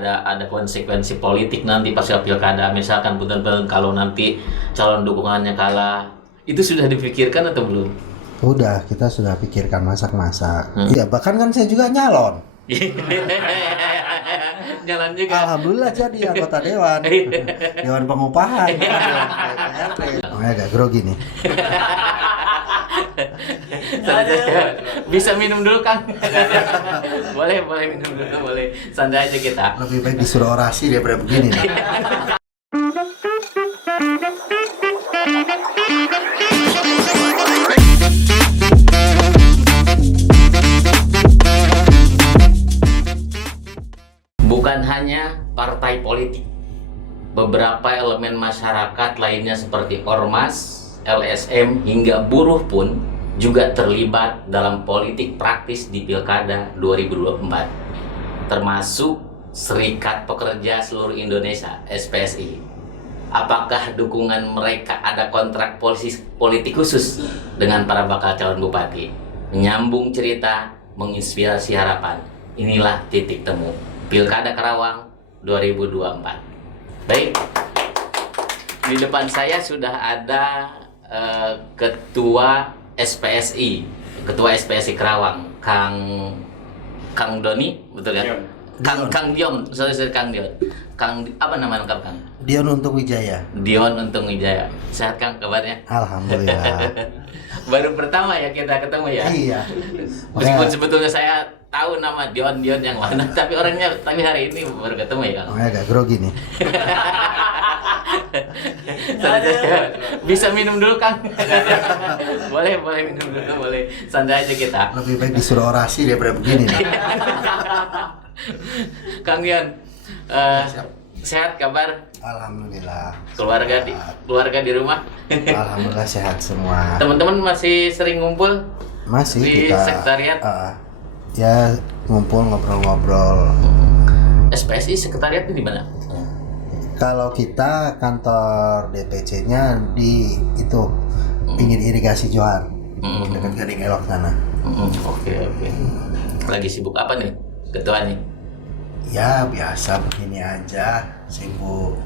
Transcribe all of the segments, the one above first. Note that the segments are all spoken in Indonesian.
ada konsekuensi politik nanti pasca pilkada, misalkan benar-benar kalau nanti calon dukungannya kalah, itu sudah dipikirkan atau belum? Udah, kita sudah pikirkan masak-masak. Iya, bahkan kan saya juga nyalon. Jalan juga. Alhamdulillah jadi anggota dewan. Dewan pengupahan. DPRD. Agak grogi nih. Bisa minum dulu, Kang. boleh minum dulu, boleh. Santai aja kita. Lebih baik disuruh orasi daripada begini nih. Bukan hanya partai politik, beberapa elemen masyarakat lainnya seperti ormas, LSM, hingga buruh pun juga terlibat dalam politik praktis di Pilkada 2024, termasuk Serikat Pekerja Seluruh Indonesia (SPSI). Apakah dukungan mereka ada kontrak politik khusus dengan para bakal calon bupati? Menyambung cerita, menginspirasi harapan. Inilah titik temu Pilkada Karawang 2024. Baik, di depan saya sudah ada Ketua SPSI Karawang, Kang Doni, betul kan? Kang Dion, Kang Dion. Apa nama lengkap Kang? Dion Untung Wijaya. Dion Untung Wijaya. Sehat Kang kabarnya? Alhamdulillah. Baru pertama ya kita ketemu ya. Iya. Meskipun sebetulnya saya tahu nama Dion yang mana, tapi hari ini baru ketemu ya Kang. Agak grogi nih. Bisa minum dulu Kang. boleh minum dulu, boleh. Santai aja kita. Lebih baik disuruh orasi daripada begini nih. Kang Dion, sehat kabar? Alhamdulillah. Keluarga di rumah? Alhamdulillah sehat semua. Teman-teman masih sering ngumpul? Masih di kita sekretariat? Ya ngumpul ngobrol-ngobrol. SPSI sekretariatnya di mana? Kalau kita kantor DPC-nya di itu pinggir irigasi Johar, dekat Gading Elok sana. Oke. Lagi sibuk apa nih ketua nih? Ya biasa begini aja, sibuk.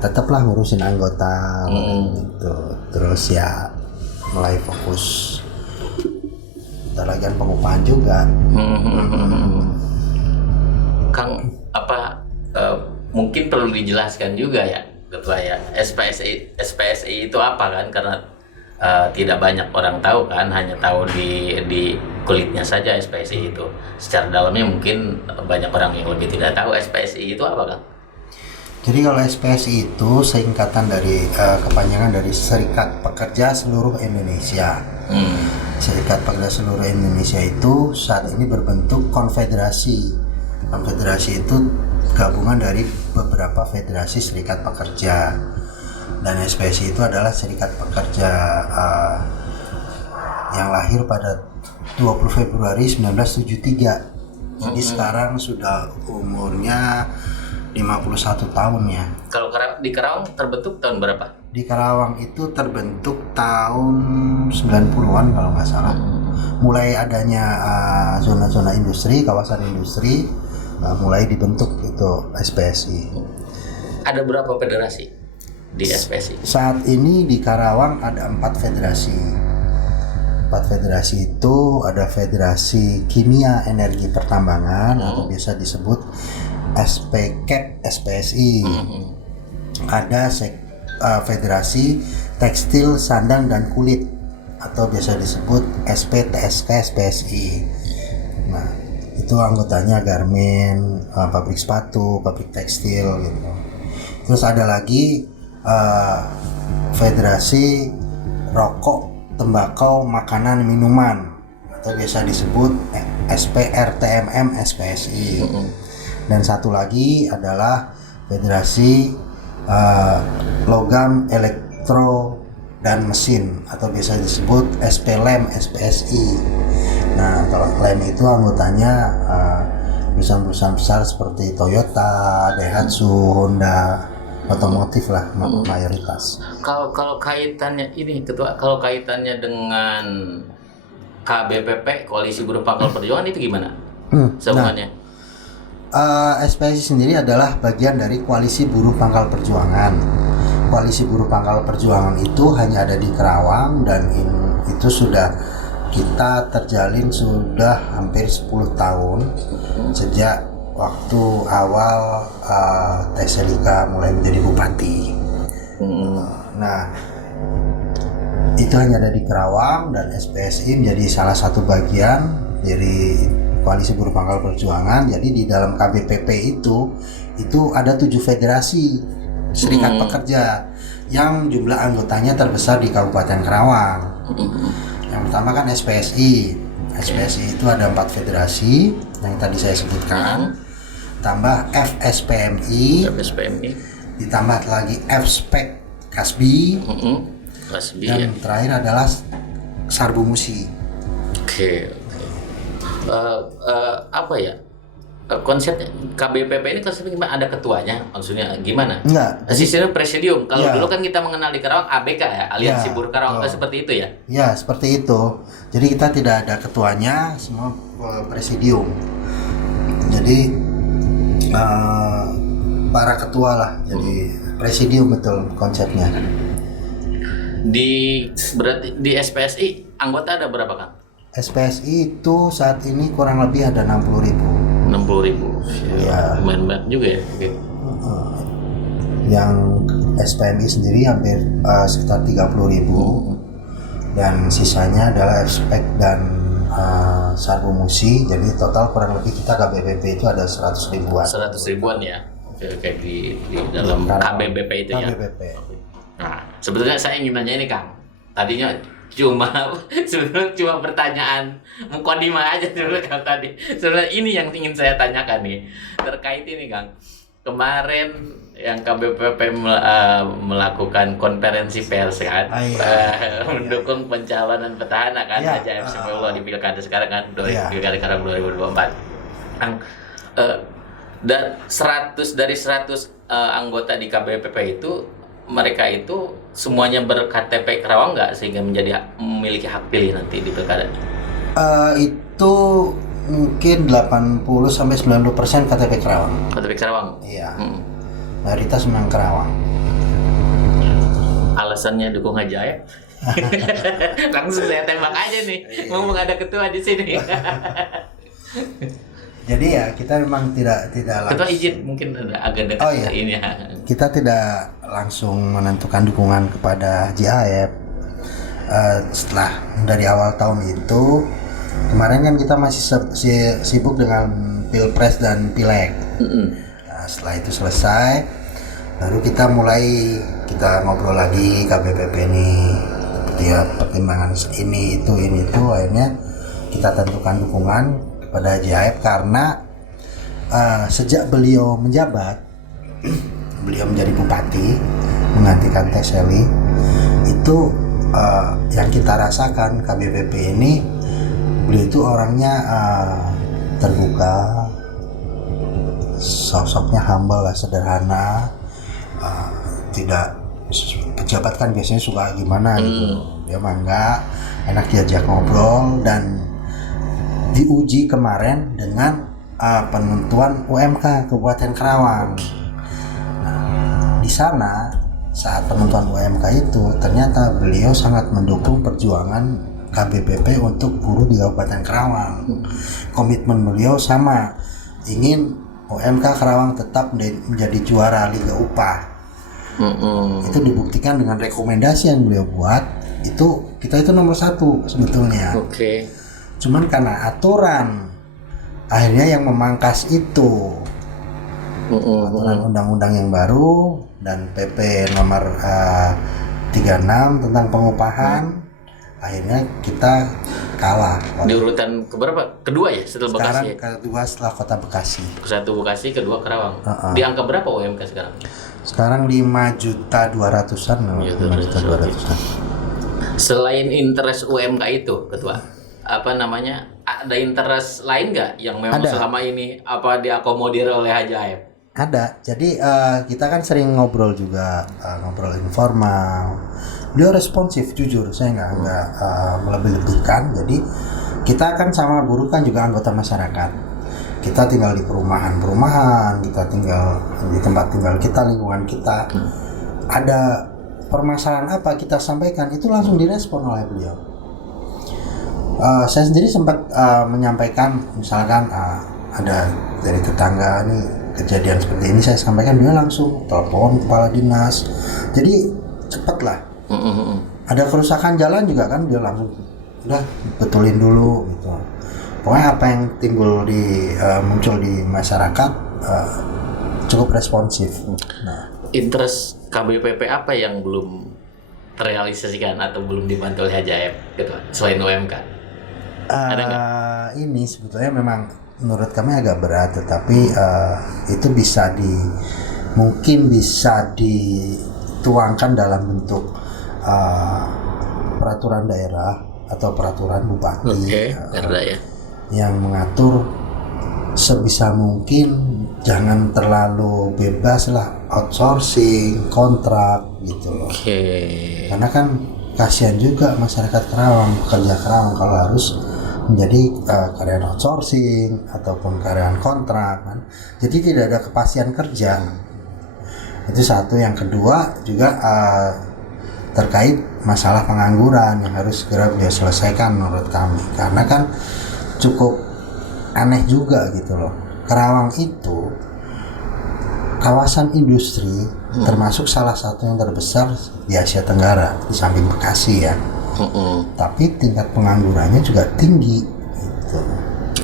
Tetaplah ngurusin anggota gitu. Terus ya mulai fokus bagian pengupahan juga. Kang, mungkin perlu dijelaskan juga ya ketua ya, SPSI itu apa kan, karena tidak banyak orang tahu kan, hanya tahu di kulitnya saja SPSI itu. Secara dalamnya mungkin banyak orang yang lebih tidak tahu SPSI itu apa Kang? Jadi kalau SPSI itu singkatan dari kepanjangan dari Serikat Pekerja Seluruh Indonesia. Serikat Pekerja Seluruh Indonesia itu saat ini berbentuk konfederasi. Konfederasi itu gabungan dari beberapa federasi serikat pekerja. Dan SPSI itu adalah serikat pekerja yang lahir pada 20 Februari 1973. Jadi sekarang sudah umurnya 51 tahun ya. Kalau di Karawang terbentuk tahun berapa? Di Karawang itu terbentuk tahun 90-an kalau nggak salah. Mulai adanya zona-zona industri, kawasan industri, mulai dibentuk itu SPSI. Ada berapa federasi di SPSI? Saat ini di Karawang ada 4 federasi. 4 federasi itu ada Federasi Kimia Energi Pertambangan atau biasa disebut SPKEP SPSI. Ada Federasi Tekstil Sandang dan Kulit atau biasa disebut SPTSK SPSI. Nah, itu anggotanya garmen, pabrik sepatu, pabrik tekstil gitu. Terus ada lagi Federasi Rokok, Tembakau, Makanan, Minuman atau biasa disebut SPRTMM SPSI. Dan satu lagi adalah Federasi Logam, Elektro dan Mesin atau biasa disebut SPLEM SPSI. Nah, kalau LEM itu anggotanya perusahaan-perusahaan besar seperti Toyota, Daihatsu, Honda, otomotif lah mayoritas. Kalau kaitannya ini ketua, kalau kaitannya dengan KBPP Koalisi Buruh Pangkal Perjuangan itu gimana? Semuanya? SPSI sendiri adalah bagian dari Koalisi Buruh Pangkal Perjuangan. Koalisi Buruh Pangkal Perjuangan itu hanya ada di Kerawang, dan itu sudah kita terjalin sudah hampir 10 tahun sejak waktu awal Teh Selika mulai menjadi bupati. Nah, itu hanya ada di Kerawang, dan SPSI menjadi salah satu bagian dari Koalisi Buruh Pangkal Perjuangan. Jadi di dalam KBPP itu ada 7 federasi serikat pekerja yang jumlah anggotanya terbesar di Kabupaten Kerawang. Yang pertama kan SPSI. SPSI itu ada 4 federasi yang tadi saya sebutkan. Tambah FSPMI, ditambah lagi FSPEK Kasbi, dan terakhir adalah Sarbu Musi. Oke. Apa ya konsepnya KBPP ini? Konsepnya gimana? Ada ketuanya, maksudnya gimana? Enggak. Sistemnya presidium. Kalau Ya. dulu kan kita mengenal di Karawang ABK ya, Aliansi Ya, Buruh Karawang. betul. Seperti itu ya? Ya, seperti itu. Jadi kita tidak ada ketuanya, semua presidium. Jadi para ketua lah. Jadi presidium betul konsepnya. Berarti di SPSI anggota ada berapa kan? SPSI itu saat ini kurang lebih ada 60.000. 60.000. Ya. Lumayan banyak juga ya. Oke. Yang SPMI sendiri hampir sekitar 30.000, dan sisanya adalah FSPEK dan Sarbu Musi. Jadi total kurang lebih kita KBPP itu ada 100 ribuan. 100 ribuan ya. Oke, di dalam KBPP itu ya. KBPP. Nah, sebetulnya saya ingin nanya ini, Kang. Tadinya sebenarnya cuma pertanyaan mukodimah aja sebenarnya Kang tadi. Sebenarnya ini yang ingin saya tanyakan nih terkait ini, Kang. Kemarin yang KBPP melakukan konferensi pers kan, mendukung pencalonan petahana kan, Haji AF Saifullah di pilkada sekarang kan, pilkada sekarang 2024. Kang, dan 100 dari 100 anggota di KBPP itu, mereka itu semuanya berKTP Kerawang nggak, sehingga memiliki hak pilih nanti di pilkada? Itu mungkin 80-90% KTP Kerawang. KTP Kerawang? Iya. Mayoritas memang Kerawang. Alasannya dukung Haji AF? Langsung saya tembak aja nih, ngomong ada ketua di sini. Jadi ya kita memang tidak langsung. Ketua izin mungkin agak dekat ini ya. Kita tidak langsung menentukan dukungan kepada Haji AF. Setelah dari awal tahun itu, kemarin kan kita masih sibuk dengan Pilpres dan Pileg. Nah, setelah itu selesai, baru kita ngobrol lagi KBPP ini, seperti ya pertimbangan ini itu, akhirnya kita tentukan dukungan kepada Haji AF karena sejak beliau menjabat, beliau menjadi bupati menggantikan Teh Seli, itu yang kita rasakan KBPP ini, beliau itu orangnya terbuka, sosoknya humble lah, sederhana, tidak pejabat kan biasanya suka gimana gitu, dia mah enggak, enak diajak ngobrol. Dan diuji kemarin dengan penentuan UMK Kabupaten Kerawang. Nah, di sana saat penentuan UMK itu ternyata beliau sangat mendukung perjuangan KBPP untuk buruh di Kabupaten Kerawang. Komitmen beliau sama, ingin UMK Kerawang tetap menjadi juara Liga Upah. Itu dibuktikan dengan rekomendasi yang beliau buat. Itu kita itu nomor 1 sebetulnya. Cuman karena aturan akhirnya yang memangkas itu, aturan undang-undang yang baru dan PP nomor 36 tentang pengupahan, akhirnya kita kalah. Di urutan keberapa? Kedua ya setelah Bekasi? Sekarang kedua setelah Kota Bekasi. Satu Bekasi, kedua Kerawang. Di angka berapa UMK sekarang? Sekarang 5.200.000-an. 5.200.000-an. Selain interest UMK itu, Ketua, ada interest lain nggak yang memang selama ini diakomodir oleh Haji AF? Ada. Jadi kita kan sering ngobrol juga, ngobrol informal. Beliau responsif, jujur, saya nggak melebih-lebihkan. Jadi kita kan sama buruh kan juga anggota masyarakat. kita tinggal di perumahan, kita tinggal di tempat tinggal kita, lingkungan kita, ada permasalahan apa kita sampaikan, itu langsung direspon oleh beliau. Saya sendiri sempat menyampaikan, misalkan ada dari tetangga nih kejadian seperti ini, saya sampaikan, dia langsung telepon kepala dinas, jadi cepet lah. Ada kerusakan jalan juga kan, dia langsung udah betulin dulu gitu. Pokoknya apa yang timbul muncul di masyarakat cukup responsif. Nah, interest KBPP apa yang belum terrealisasikan atau belum dibantu oleh HJAF gitu selain UMK? Ada nggak? Ini sebetulnya memang menurut kami agak berat, tetapi itu mungkin bisa dituangkan dalam bentuk peraturan daerah atau peraturan bupati. Ya. Yang mengatur sebisa mungkin jangan terlalu bebas lah, outsourcing, kontrak gitu loh. Karena kan kasihan juga masyarakat Karawang, pekerja Karawang kalau harus menjadi karyawan outsourcing ataupun karyawan kontrak kan. Jadi tidak ada kepastian kerja. Itu satu. Yang kedua juga terkait masalah pengangguran yang harus segera beliau selesaikan menurut kami. Karena kan cukup aneh juga gitu loh. Karawang itu kawasan industri, termasuk salah satu yang terbesar di Asia Tenggara di samping Bekasi ya. Tapi tingkat penganggurannya juga tinggi gitu.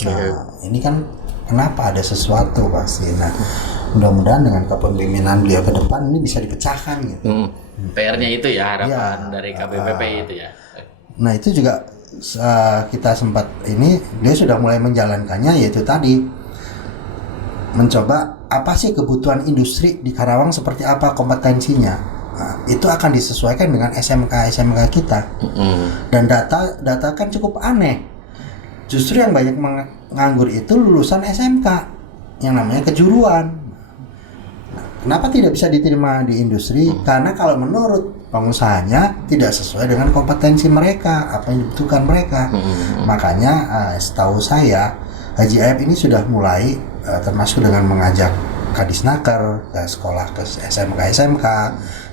Nah, ini kan kenapa ada sesuatu pasti. Nah, mudah-mudahan dengan kepemimpinan beliau ke depan ini bisa dipecahkan gitu. PR-nya itu ya, harapan dari KBPP itu ya. Nah, itu juga kita sempat dia sudah mulai menjalankannya, yaitu tadi mencoba apa sih kebutuhan industri di Karawang, seperti apa kompetensinya. Nah, itu akan disesuaikan dengan SMK kita. Dan data kan cukup aneh. Justru yang banyak menganggur itu lulusan SMK yang namanya kejuruan. Kenapa tidak bisa diterima di industri? Karena kalau menurut pengusahanya tidak sesuai dengan kompetensi mereka, apa yang dibutuhkan mereka. Makanya setahu saya HJAF ini sudah mulai termasuk dengan mengajak Kadisnaker ke sekolah, ke SMK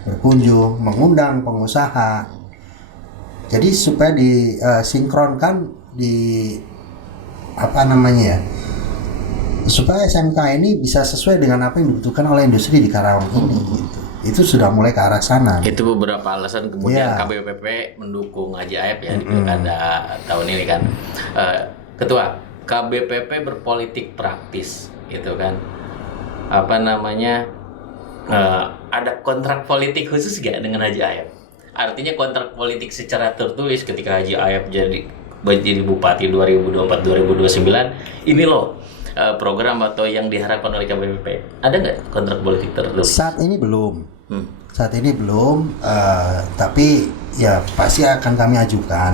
berkunjung, mengundang pengusaha. Jadi supaya disinkronkan supaya SMK ini bisa sesuai dengan apa yang dibutuhkan oleh industri di Karawang ini gitu. Itu sudah mulai ke arah sana. Itu beberapa alasan kemudian KBPP mendukung HJAF ya di pilkada tahun ini kan. Ketua, KBPP berpolitik praktis gitu kan. Ada kontrak politik khusus gak dengan HJAF? Artinya kontrak politik secara tertulis ketika HJAF jadi bupati 2024-2029 ini loh program atau yang diharapkan oleh KBPP. Ada nggak kontrak politik tertulis? Saat ini belum. Tapi ya pasti akan kami ajukan.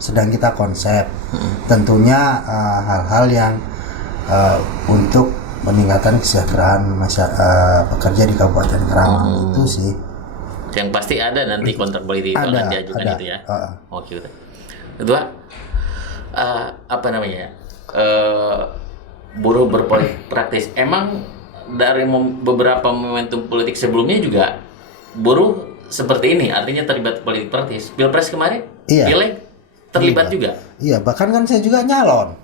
Sedang kita konsep. Tentunya hal-hal yang untuk meningkatkan kesejahteraan pekerja di Kabupaten Karawang itu sih. Yang pasti ada nanti kontrak politik itu akan diajukan itu ya. Oke. Kedua, buruh berpolitik praktis. Emang dari beberapa momentum politik sebelumnya juga buruh seperti ini, artinya terlibat politik praktis. Pilpres kemarin, pileg terlibat juga. Iya, bahkan kan saya juga nyalon.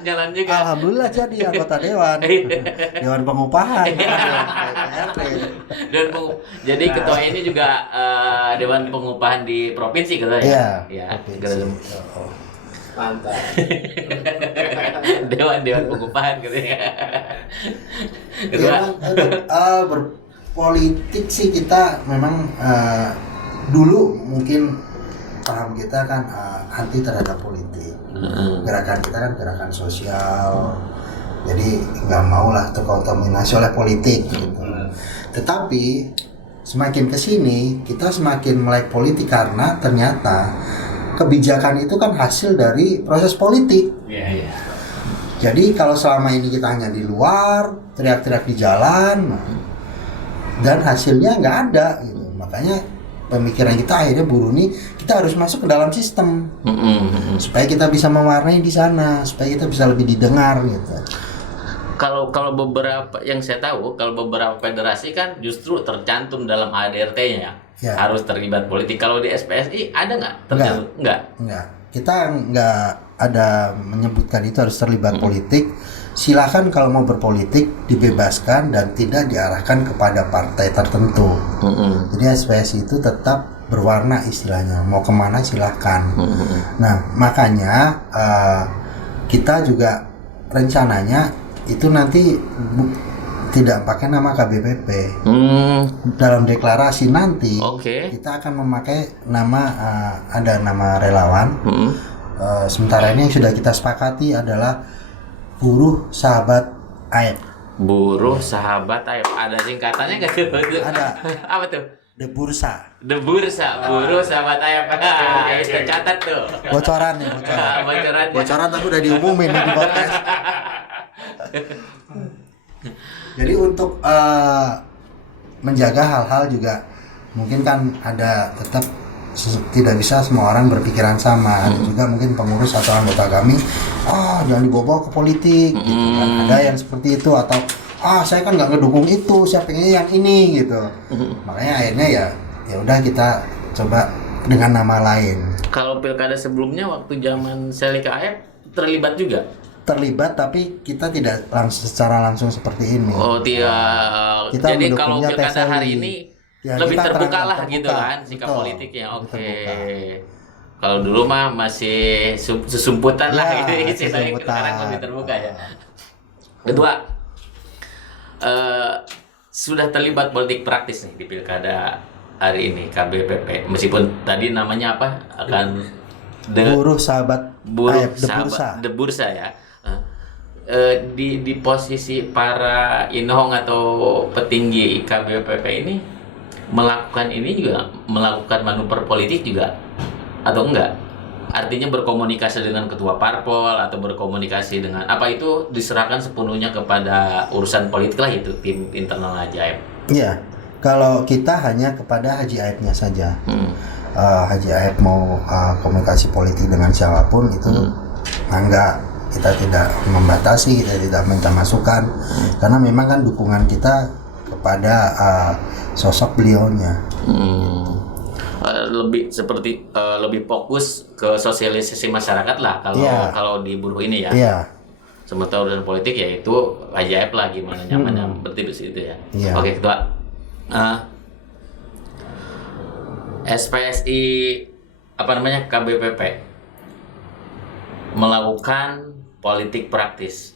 Jalan juga. Alhamdulillah jadi anggota dewan pengupahan. Jadi ketua ini juga dewan pengupahan di provinsi gitu ya. Iya. Mantap. Dewan pengupahan gitu ya. Berpolitik sih kita memang dulu mungkin paham kita kan anti terhadap politik. Gerakan kita kan gerakan sosial. Jadi nggak mau lah terkontaminasi oleh politik gitu. Tetapi semakin kesini kita semakin melek politik karena ternyata kebijakan itu kan hasil dari proses politik. Jadi kalau selama ini kita hanya di luar, teriak-teriak di jalan, dan hasilnya nggak ada gitu. Makanya pemikiran kita akhirnya buruh nih kita harus masuk ke dalam sistem supaya kita bisa mewarnai di sana, supaya kita bisa lebih didengar gitu. Kalau beberapa yang saya tahu, kalau beberapa federasi kan justru tercantum dalam ADRT-nya Ya. harus terlibat politik. Kalau di SPSI ada nggak tercantum? Nggak. Kita nggak ada menyebutkan itu harus terlibat politik. Silakan kalau mau berpolitik dibebaskan dan tidak diarahkan kepada partai tertentu. Jadi SPSI itu tetap berwarna istilahnya, mau kemana silakan. Nah makanya kita juga rencananya itu nanti tidak pakai nama KBPP. Dalam deklarasi nanti kita akan memakai nama ada nama relawan. Sementara ini yang sudah kita sepakati adalah Buruh Sahabat AEP. Buruh Sahabat AEP. Ada singkatannya nggak tuh? Ada. Apa tuh? The Bursa. The Bursa. Buruh Sahabat AEP. Kita catat tuh. Bocoran nih, bocoran tapi udah diumumin nih di podcast. Jadi untuk menjaga hal-hal juga mungkin kan ada tetap tidak bisa semua orang berpikiran sama. Ada juga mungkin pengurus atau anggota kami jangan dibawa ke politik gitu kan. Ada yang seperti itu atau saya kan nggak ngedukung itu, saya pengennya yang ini gitu. Makanya akhirnya ya udah kita coba dengan nama lain. Kalau pilkada sebelumnya waktu zaman Selika AEP terlibat juga? Terlibat tapi kita tidak secara langsung seperti ini. Oh tidak. Kita jadi kalau mendukungnya pilkada TSLI. hari ini Ya, lebih kita terbuka lah terbuka. gitu kan sikap Betul. politiknya. Oke. Terbuka. Kalau dulu mah masih sesumputan lah Ya, gitu istilahnya. sesumputan. Sekarang lebih terbuka ya. Kedua, sudah terlibat politik praktis nih di pilkada hari ini KBPP. Meskipun tadi namanya apa akan Buruh Sahabat AEP, The Bursa. The Bursa ya. Di posisi para inhong atau petinggi KBPP ini melakukan manuver politik juga atau enggak? Artinya berkomunikasi dengan ketua parpol atau berkomunikasi dengan apa itu diserahkan sepenuhnya kepada urusan politik lah, itu tim internal Haji AEP. Iya, kalau kita hanya kepada Haji AEP-nya saja. Haji AEP mau komunikasi politik dengan siapapun itu enggak, kita tidak membatasi, kita tidak minta masukan karena memang kan dukungan kita kepada sosok beliaunya. Lebih seperti lebih fokus ke sosialisasi masyarakat lah kalau di buruh ini ya. Iya. Sementara urusan politik ya itu ajaib lah gimana nyamannya berarti di situ ya. Iya. Oke, ketua. SPSI KBPP melakukan politik praktis.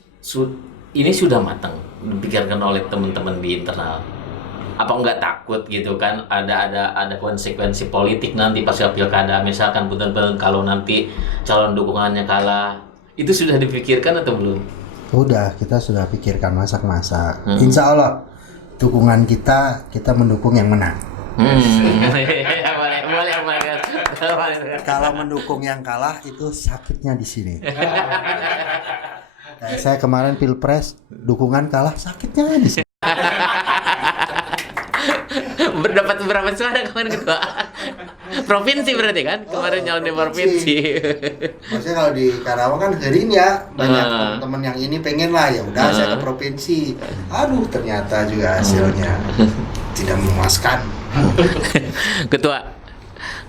Ini sudah matang dipikirkan oleh teman-teman di internal. Apa nggak takut gitu kan ada konsekuensi politik nanti pas pilkada, misalkan betul-betul kalau nanti calon dukungannya kalah, itu sudah dipikirkan atau belum? Udah, kita sudah pikirkan masak-masak. Insya Allah dukungan kita mendukung yang menang. Boleh. Kalau mendukung yang kalah itu sakitnya di sini. Kayak saya kemarin pilpres dukungan kalah, sakitnya di sini. Berdapat berapa suara kemarin ketua? Provinsi berarti kan? Kemarin nyalon di provinsi. Maksudnya kalau di Karawang kan gerin ya, banyak teman-teman yang ini pengen lah, ya udah saya ke provinsi. Aduh, ternyata juga hasilnya tidak memuaskan. Ketua,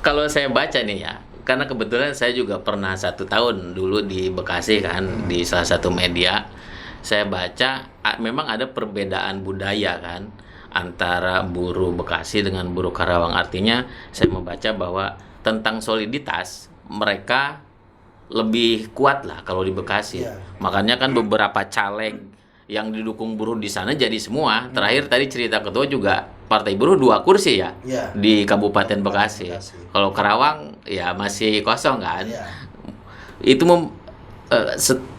kalau saya baca nih ya, karena kebetulan saya juga pernah 1 tahun dulu di Bekasi kan, di salah satu media, saya baca memang ada perbedaan budaya kan antara buruh Bekasi dengan buruh Karawang. Artinya saya membaca bahwa tentang soliditas mereka lebih kuat lah kalau di Bekasi. Makanya kan beberapa caleg yang didukung buruh di sana jadi semua. Terakhir tadi cerita ketua juga partai buruh 2 kursi ya di Kabupaten Bekasi. Kalau Karawang ya masih kosong kan. Itu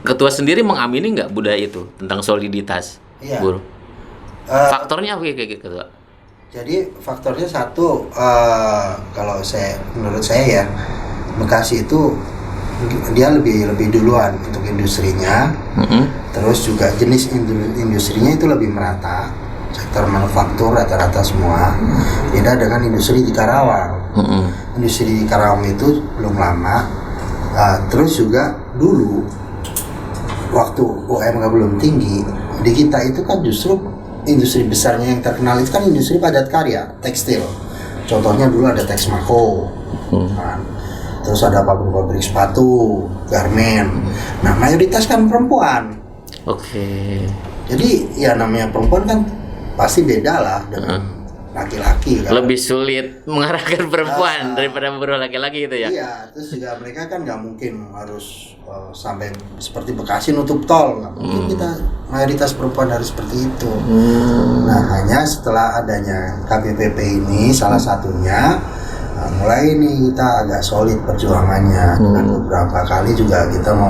ketua sendiri mengamini nggak budaya itu tentang soliditas buruh? Faktornya apa kayak gitu? Jadi faktornya satu, kalau menurut saya ya, Bekasi itu dia lebih duluan untuk industrinya, terus juga jenis industrinya itu lebih merata, sektor manufaktur rata-rata semua, beda dengan industri di Karawang. Industri Karawang itu belum lama. Terus juga dulu waktu UMK belum tinggi, di kita itu kan justru industri besarnya yang terkenal itu kan industri padat karya, tekstil. Contohnya dulu ada Texmaco, kan. Terus ada pabrik-pabrik sepatu, garment. Nah, mayoritas kan perempuan. Oke. Jadi ya namanya perempuan kan pasti beda lah dengan laki-laki kan. Lebih sulit mengarahkan perempuan daripada buruh laki-laki gitu ya. Iya, terus juga mereka kan nggak mungkin harus sampai seperti Bekasi nutup tol, nggak mungkin kita mayoritas perempuan harus seperti itu. Nah, hanya setelah adanya KBPP ini salah satunya, mulai ini kita agak solid perjuangannya. Dengan beberapa kali juga kita mau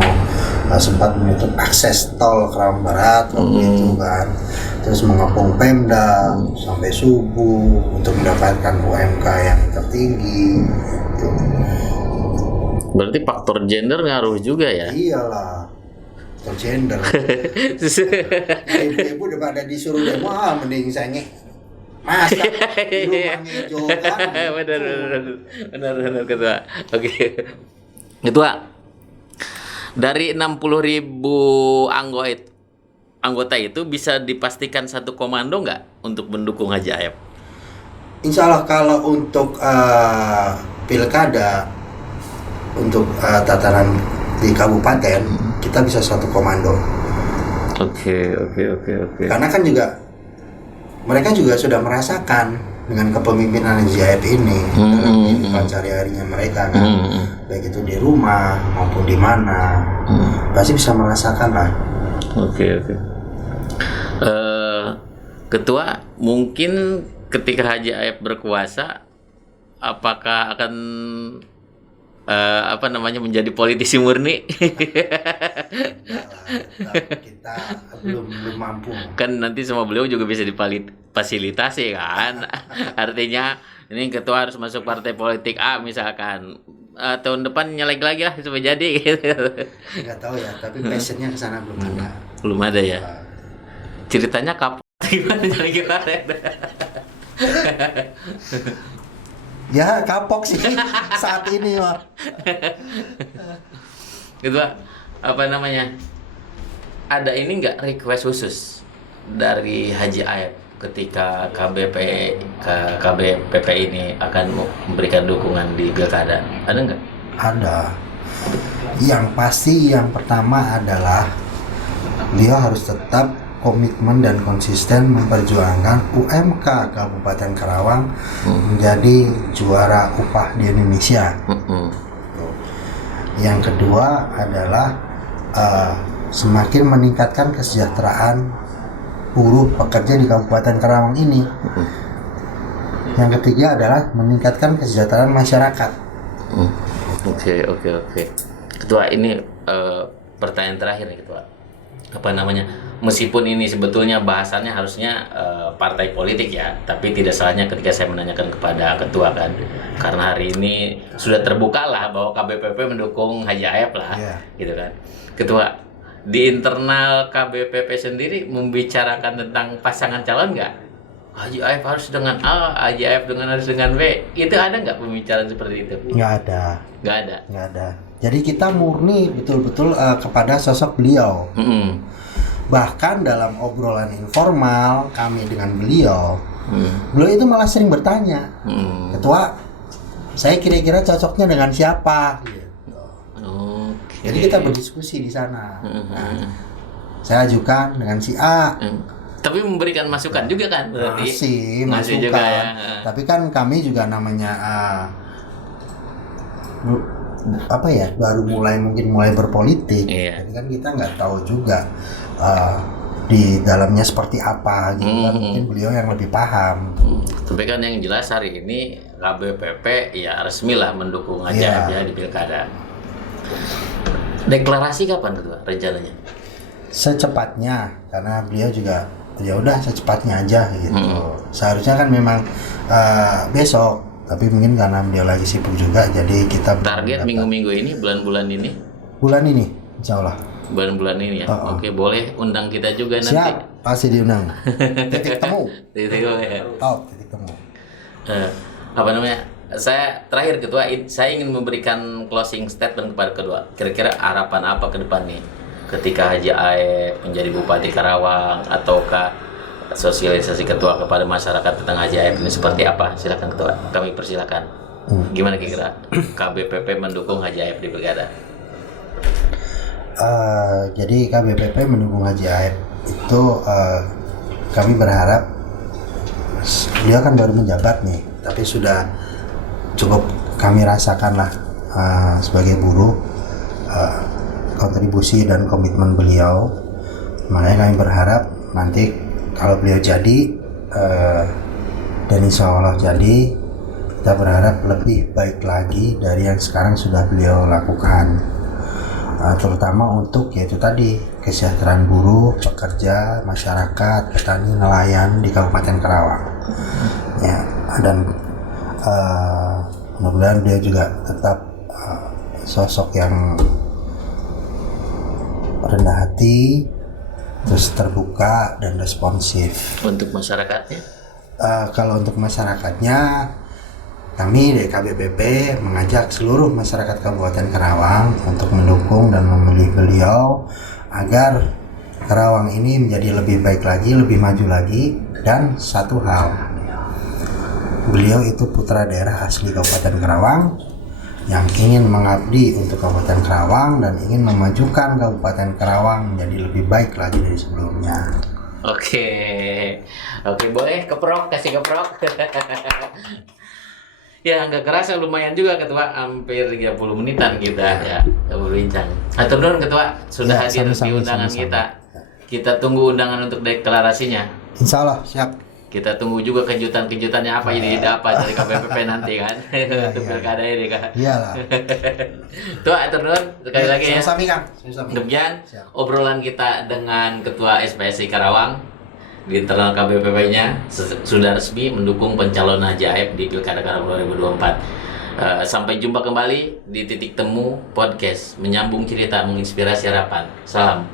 sempat menutup akses tol Karawang Barat waktu itu kan, terus mengepung Pemda sampai subuh untuk mendapatkan UMK yang tertinggi gitu. Berarti faktor gender ngaruh juga ya? Iyalah, gender. Ibu-ibu udah pada disuruh demo, mending saya masak di rumah ngejo kan. Benar ketua. Oke. Ketua, dari 60.000 anggota itu bisa dipastikan satu komando nggak untuk mendukung Haji Aep? Insya Allah kalau untuk pilkada, untuk tataran di kabupaten kita bisa satu komando. Oke. Karena kan juga mereka juga sudah merasakan dengan kepemimpinan Haji Aep ini dalam kehidupan sehari-harinya mereka kan, baik itu di rumah maupun di mana, pasti bisa merasakan lah. Oke. Ketua, mungkin ketika Haji Aep berkuasa, apakah akan menjadi politisi murni? Kita belum mampu. Kan nanti sama beliau juga bisa difasilitasi kan. Artinya ini ketua harus masuk partai politik A misalkan. Tahun depan nyalek lagi lah supaya jadi gitu. Nggak tahu ya, tapi passionnya ke sana belum ada. Belum ada ya. Ceritanya kapan gimana jadi kita? Ya kapok sih saat ini mah. Gitu ada ini nggak request khusus dari Haji Aep ketika KBPP ini akan memberikan dukungan di pilkada? Ada nggak? Ada. Yang pasti yang pertama adalah beliau harus tetap komitmen dan konsisten memperjuangkan UMK Kabupaten Karawang menjadi juara upah di Indonesia. Yang kedua adalah semakin meningkatkan kesejahteraan buruh pekerja di Kabupaten Karawang ini. Yang ketiga adalah meningkatkan kesejahteraan masyarakat. Oke. Ketua, ini pertanyaan terakhir nih Ketua. Meskipun ini sebetulnya bahasannya harusnya partai politik ya, tapi tidak salahnya ketika saya menanyakan kepada ketua kan, karena hari ini sudah terbuka lah bahwa KBPP mendukung Haji Aep lah, gitu kan. Ketua, di internal KBPP sendiri membicarakan tentang pasangan calon nggak? Haji Aep harus dengan A, Haji Aep harus dengan B, itu ada nggak pembicaraan seperti itu? Nggak ada. Jadi kita murni betul-betul kepada sosok beliau. Bahkan dalam obrolan informal kami dengan beliau, beliau itu malah sering bertanya, Ketua, saya kira-kira cocoknya dengan siapa? Jadi kita berdiskusi di sana. Saya ajukan dengan si A. Tapi memberikan masukan juga kan? Masih masukan. Juga ya. Tapi kan kami juga namanya baru mulai berpolitik. Jadi kan kita nggak tahu juga di dalamnya seperti apa gitu kan, mungkin beliau yang lebih paham. Tapi kan yang jelas hari ini KBPP ya resmi lah mendukung Haji Aep ya di pilkada. Deklarasi kapan Ketua rencananya? Secepatnya, karena beliau juga ya udah secepatnya aja gitu. Seharusnya kan memang besok, tapi mungkin karena beliau lagi sibuk juga, jadi kita target minggu-minggu ini, bulan-bulan ini? Bulan ini, insya Allah. Bulan-bulan ini ya? Oke, boleh undang kita juga nanti. Siap, pasti diundang. Titik temu. Titik temu ya? Titik temu. saya terakhir ketua, saya ingin memberikan closing statement kepada kedua. Kira-kira harapan apa ke depan nih ketika Haji Aep menjadi Bupati Karawang, ataukah sosialisasi ketua kepada masyarakat tentang Haji Aep ini seperti apa? Silakan ketua, kami persilakan. Gimana kira-kira KBPP mendukung Haji Aep di Pilkada? Jadi KBPP mendukung Haji Aep itu kami berharap, dia kan baru menjabat nih, tapi sudah cukup kami rasakan lah sebagai buruh kontribusi dan komitmen beliau. Makanya kami berharap nanti kalau beliau jadi dan insya Allah jadi, kita berharap lebih baik lagi dari yang sekarang sudah beliau lakukan, terutama untuk yaitu tadi kesejahteraan buruh, pekerja, masyarakat, petani, nelayan di Kabupaten Karawang ya. Dan mudah-mudahan beliau juga tetap sosok yang rendah hati, terus terbuka dan responsif. Untuk masyarakatnya? Kalau untuk masyarakatnya, kami dari KBPP mengajak seluruh masyarakat Kabupaten Karawang untuk mendukung dan memilih beliau agar Karawang ini menjadi lebih baik lagi, lebih maju lagi. Dan satu hal, beliau itu putra daerah asli Kabupaten Karawang yang ingin mengabdi untuk Kabupaten Karawang dan ingin memajukan Kabupaten Karawang menjadi lebih baik lagi dari sebelumnya. Oke, boleh keprok, kasih keprok. Ya, nggak kerasa lumayan juga ketua, hampir 30 menitan kita ya berbincang. Atur nuhun ketua sudah Ya, hadir di sama-sama, undangan sama-sama. kita. Kita tunggu undangan untuk deklarasinya. Insya Allah siap. Kita tunggu juga kejutan-kejutannya apa ini dapat dari KBPP nanti kan untuk pilkada ini kan. Iyalah. Tua, atur nuhun sekali lagi ya. Sama-sama, Kang. Sama-sama. Demikian Siap. obrolan kita dengan Ketua SPSI Karawang di internal KBPP-nya sudah resmi mendukung pencalonan Haji Aep di Pilkada Karawang 2024. Sampai jumpa kembali di Titik Temu Podcast, menyambung cerita, menginspirasi harapan. Salam.